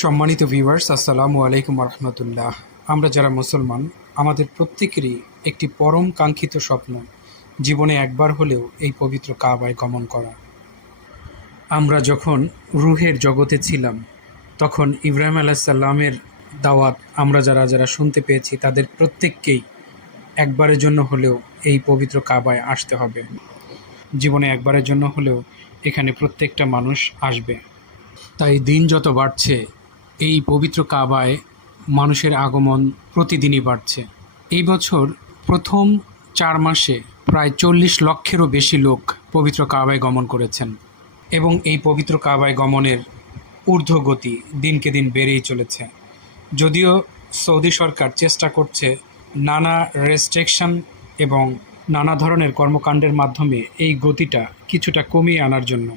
সম্মানিত ভিউয়ার্স, আসসালামু আলাইকুম রহমতুল্লাহ। আমরা যারা মুসলমান, আমাদের প্রত্যেকেরই একটি পরম কাঙ্ক্ষিত স্বপ্ন জীবনে একবার হলেও এই পবিত্র কাবায় গমন করা। আমরা যখন রুহের জগতে ছিলাম তখন ইব্রাহিম আলাইসাল্লামের দাওয়াত আমরা যারা যারা শুনতে পেয়েছি তাদের প্রত্যেককেই একবারের জন্য হলেও এই পবিত্র কাবায় আসতে হবে। জীবনে একবারের জন্য হলেও এখানে প্রত্যেকটা মানুষ আসবে। তাই দিন যত বাড়ছে এই পবিত্র কাবায় মানুষের আগমন প্রতিদিনই বাড়ছে। এই বছর প্রথম 4 মাসে প্রায় 40 লক্ষেরও বেশি লোক পবিত্র কাবায় গমন করেছেন এবং এই পবিত্র কাবায় গমনের ঊর্ধ্বগতি দিনকে দিন বেড়েই চলেছে। যদিও সৌদি সরকার চেষ্টা করছে নানা রেস্ট্রিকশন এবং নানা ধরনের কর্মকাণ্ডের মাধ্যমে এই গতিটা কিছুটা কমিয়ে আনার জন্য,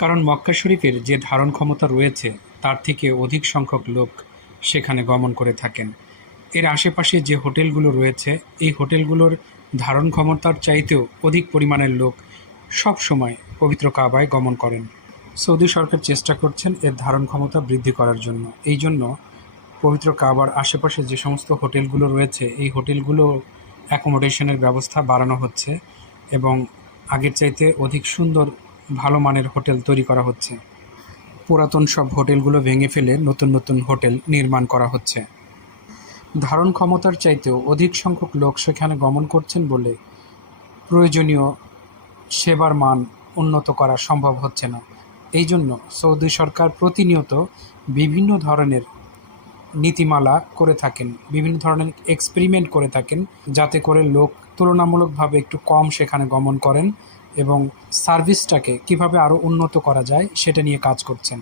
কারণ মক্কা শরীফের যে ধারণ ক্ষমতা রয়েছে তার থেকে অধিক সংখ্যক লোক সেখানে গমন করে থাকেন। এর আশেপাশে যে হোটেলগুলো রয়েছে এই হোটেলগুলোর ধারণ ক্ষমতার চাইতেও অধিক পরিমাণের লোক সব সময় পবিত্র কাবায় গমন করেন। সৌদি সরকার চেষ্টা করছেন এর ধারণ ক্ষমতা বৃদ্ধি করার জন্য। এই জন্য পবিত্র কাবার আশেপাশে যে সমস্ত হোটেলগুলো রয়েছে এই হোটেলগুলো অ্যাকোমোডেশনের ব্যবস্থা বাড়ানো হচ্ছে এবং আগের চাইতে অধিক সুন্দর ভালো মানের হোটেল তৈরি করা হচ্ছে। পুরাতন সব হোটেলগুলো ভেঙে ফেলে নতুন নতুন হোটেল নির্মাণ করা হচ্ছে। ধারণ ক্ষমতার চাইতেও অধিক সংখ্যক লোক সেখানে গমন করছেন বলে প্রয়োজনীয় সেবার মান উন্নত করা সম্ভব হচ্ছে না। এই জন্য সৌদি সরকার প্রতিনিয়ত বিভিন্ন ধরনের নীতিমালা করে থাকেন, বিভিন্ন ধরনের এক্সপেরিমেন্ট করে থাকেন, যাতে করে লোক তুলনামূলকভাবে একটু কম সেখানে গমন করেন এবং সার্ভিসটাকে কিভাবে আরও উন্নত করা যায় সেটা নিয়ে কাজ করছেন।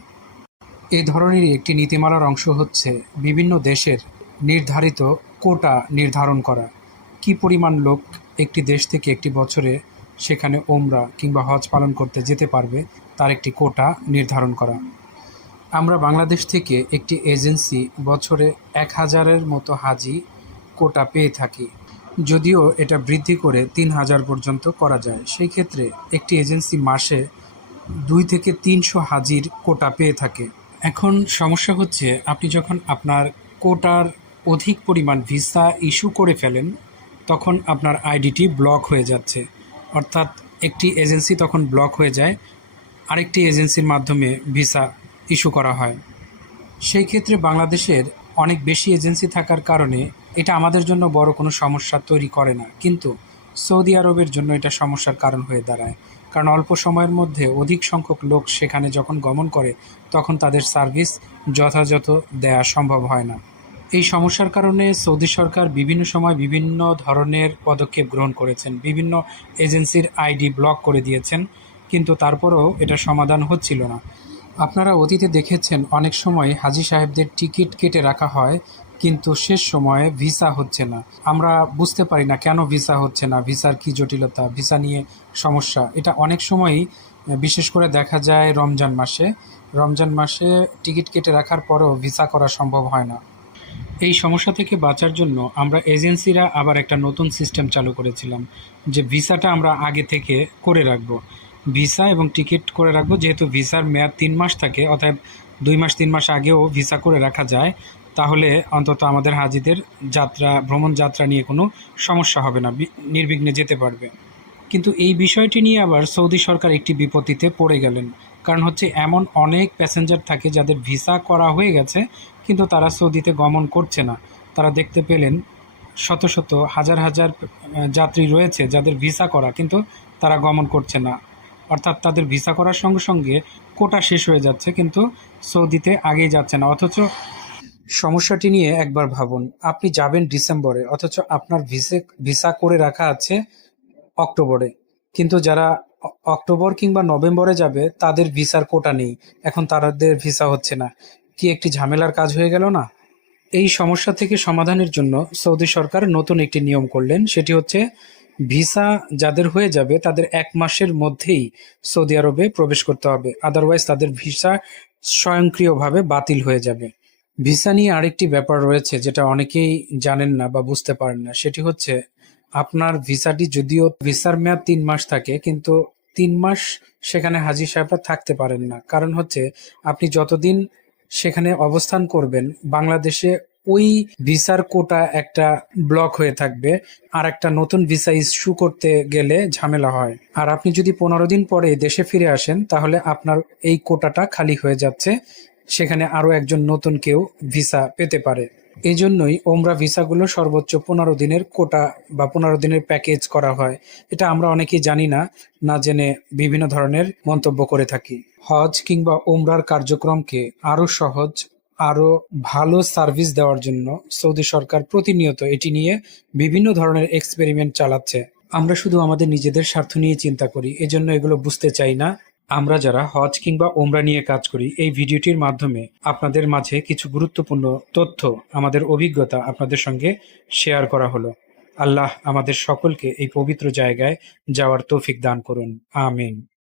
এই ধরনেরই একটি নীতিমালার অংশ হচ্ছে বিভিন্ন দেশের নির্ধারিত কোটা নির্ধারণ করা। কী পরিমাণ লোক একটি দেশ থেকে একটি বছরে সেখানে ওমরা কিংবা হজ পালন করতে যেতে পারবে তার একটি কোটা নির্ধারণ করা। আমরা বাংলাদেশ থেকে একটি এজেন্সি বছরে 1000-এর মতো হাজি কোটা পেয়ে থাকি, যদিও এটা বৃদ্ধি করে 3000 পর্যন্ত করা যায়। সেই ক্ষেত্রে একটি এজেন্সি মাসে 2 থেকে 300 হাজির কোটা পেয়ে থাকে। এখন সমস্যা হচ্ছে আপনি যখন আপনার কোটার অধিক পরিমাণ ভিসা ইস্যু করে ফেলেন তখন আপনার আইডিটি ব্লক হয়ে যাচ্ছে, অর্থাৎ একটি এজেন্সি তখন ব্লক হয়ে যায়, আরেকটি এজেন্সির মাধ্যমে ভিসা ইস্যু করা হয়। সেই ক্ষেত্রে বাংলাদেশের অনেক বেশি এজেন্সি থাকার কারণে এটা আমাদের জন্য বড় কোনো সমস্যা তৈরি করে না, কিন্তু সৌদি আরবের জন্য এটা সমস্যার কারণ হয়ে দাঁড়ায়। কারণ অল্প সময়ের মধ্যে অধিক সংখ্যক লোক সেখানে যখন গমন করে তখন তাদের সার্ভিস যথাযথ দেয়া সম্ভব হয় না। এই সমস্যার কারণে সৌদি সরকার বিভিন্ন সময় বিভিন্ন ধরনের পদক্ষেপ গ্রহণ করেছেন, বিভিন্ন এজেন্সির আইডি ব্লক করে দিয়েছেন, কিন্তু তারপরেও এটা সমাধান হচ্ছিল না। আপনারা অতীতে দেখেছেন অনেক সময় হাজী সাহেবদের টিকিট কেটে রাখা হয় কিন্তু শেষ সময়ে ভিসা হচ্ছে না। আমরা বুঝতে পারি না কেন ভিসা হচ্ছে না, ভিসার কী জটিলতা, ভিসা নিয়ে সমস্যা। এটা অনেক সময়ই বিশেষ করে দেখা যায় রমজান মাসে টিকিট কেটে রাখার পরেও ভিসা করা সম্ভব হয় না। এই সমস্যা থেকে বাঁচার জন্য আমরা এজেন্সিরা আবার একটা নতুন সিস্টেম চালু করেছিলাম যে ভিসাটা আমরা আগে থেকে করে রাখবো, ভিসা এবং টিকিট করে রাখবো। যেহেতু ভিসার মেয়াদ 3 মাস থাকে, অতএব 2 মাস 3 মাস আগেও ভিসা করে রাখা যায়, তাহলে অন্তত আমাদের হাজিদের ভ্রমণ যাত্রা নিয়ে কোনো সমস্যা হবে না, নির্বিঘ্নে যেতে পারবে। কিন্তু এই বিষয়টি নিয়ে আবার সৌদি সরকার একটি বিপত্তিতে পড়ে গেলেন। কারণ হচ্ছে এমন অনেক প্যাসেঞ্জার থাকে যাদের ভিসা করা হয়ে গেছে কিন্তু তারা সৌদিতে গমন করছে না। তারা দেখতে পেলেন শত শত হাজার হাজার যাত্রী রয়েছে যাদের ভিসা করা কিন্তু তারা গমন করছে না, অর্থাৎ তাদের ভিসা করার সঙ্গে সঙ্গে কোটা শেষ হয়ে যাচ্ছে কিন্তু সৌদিতে আগেই যাচ্ছে না। অথচ সমস্যাটি নিয়ে একবার ভাবুন, আপনি যাবেন ডিসেম্বরে অথচ আপনার ভিসা করে রাখা আছে অক্টোবরে, কিন্তু যারা অক্টোবর কিংবা নভেম্বরে যাবে তাদের ভিসার কোটা নেই, এখন তাদের ভিসা হচ্ছে না। কি একটি ঝামেলার কাজ হয়ে গেল না? এই সমস্যা থেকে সমাধানের জন্য সৌদি সরকার নতুন একটি নিয়ম করলেন, সেটি হচ্ছে ভিসা যাদের হয়ে যাবে তাদের 1 মাসের মধ্যেই সৌদি আরবে প্রবেশ করতে হবে, আদারওয়াইজ তাদের ভিসা স্বয়ংক্রিয়ভাবে বাতিল হয়ে যাবে। ভিসা নিয়ে আরেকটি ব্যাপার রয়েছে যেটা অনেকেই জানেন না বা বুঝতে পারেন না, সেটি হচ্ছে আপনার ভিসাটি যদিও ভিসার মেয়াদ 3 মাস থাকে কিন্তু 3 মাস সেখানে হাজী সাহেবরা থাকতে পারেন না। কারণ হচ্ছে আপনি যতদিন সেখানে অবস্থান করবেন, বাংলাদেশে ওই ভিসার কোটা একটা ব্লক হয়ে থাকবে, আর একটা নতুন ভিসা ইস্যু করতে গেলে ঝামেলা হয়। আর আপনি যদি 15 দিন পরে দেশে ফিরে আসেন, তাহলে আপনার এই কোটাটা খালি হয়ে যাচ্ছে, সেখানে আরো একজন নতুন কেউ ভিসা পেতে পারে। এই জন্যই ওমরা ভিসাগুলো সর্বোচ্চ 15 দিনের কোটা বা 15 দিনের প্যাকেজ করা হয়। এটা আমরা অনেকেই জানি না, না জেনে বিভিন্ন ধরনের মন্তব্য করে থাকি। হজ কিংবা ওমরার কার্যক্রমকে আরো সহজ, আরো ভালো সার্ভিস দেওয়ার জন্য সৌদি সরকার প্রতিনিয়ত এটি নিয়ে বিভিন্ন ধরনের এক্সপেরিমেন্ট চালাচ্ছে। আমরা শুধু আমাদের নিজেদের স্বার্থ নিয়ে চিন্তা করি, এজন্য এগুলো বুঝতে চাই না। আমরা যারা হজ কিংবা ওমরা নিয়ে কাজ করি, এই ভিডিওটির মাধ্যমে আপনাদের মাঝে কিছু গুরুত্বপূর্ণ তথ্য, আমাদের অভিজ্ঞতা আপনাদের সঙ্গে শেয়ার করা হলো। আল্লাহ আমাদের সকলকে এই পবিত্র জায়গায় যাওয়ার তৌফিক দান করুন। আমিন।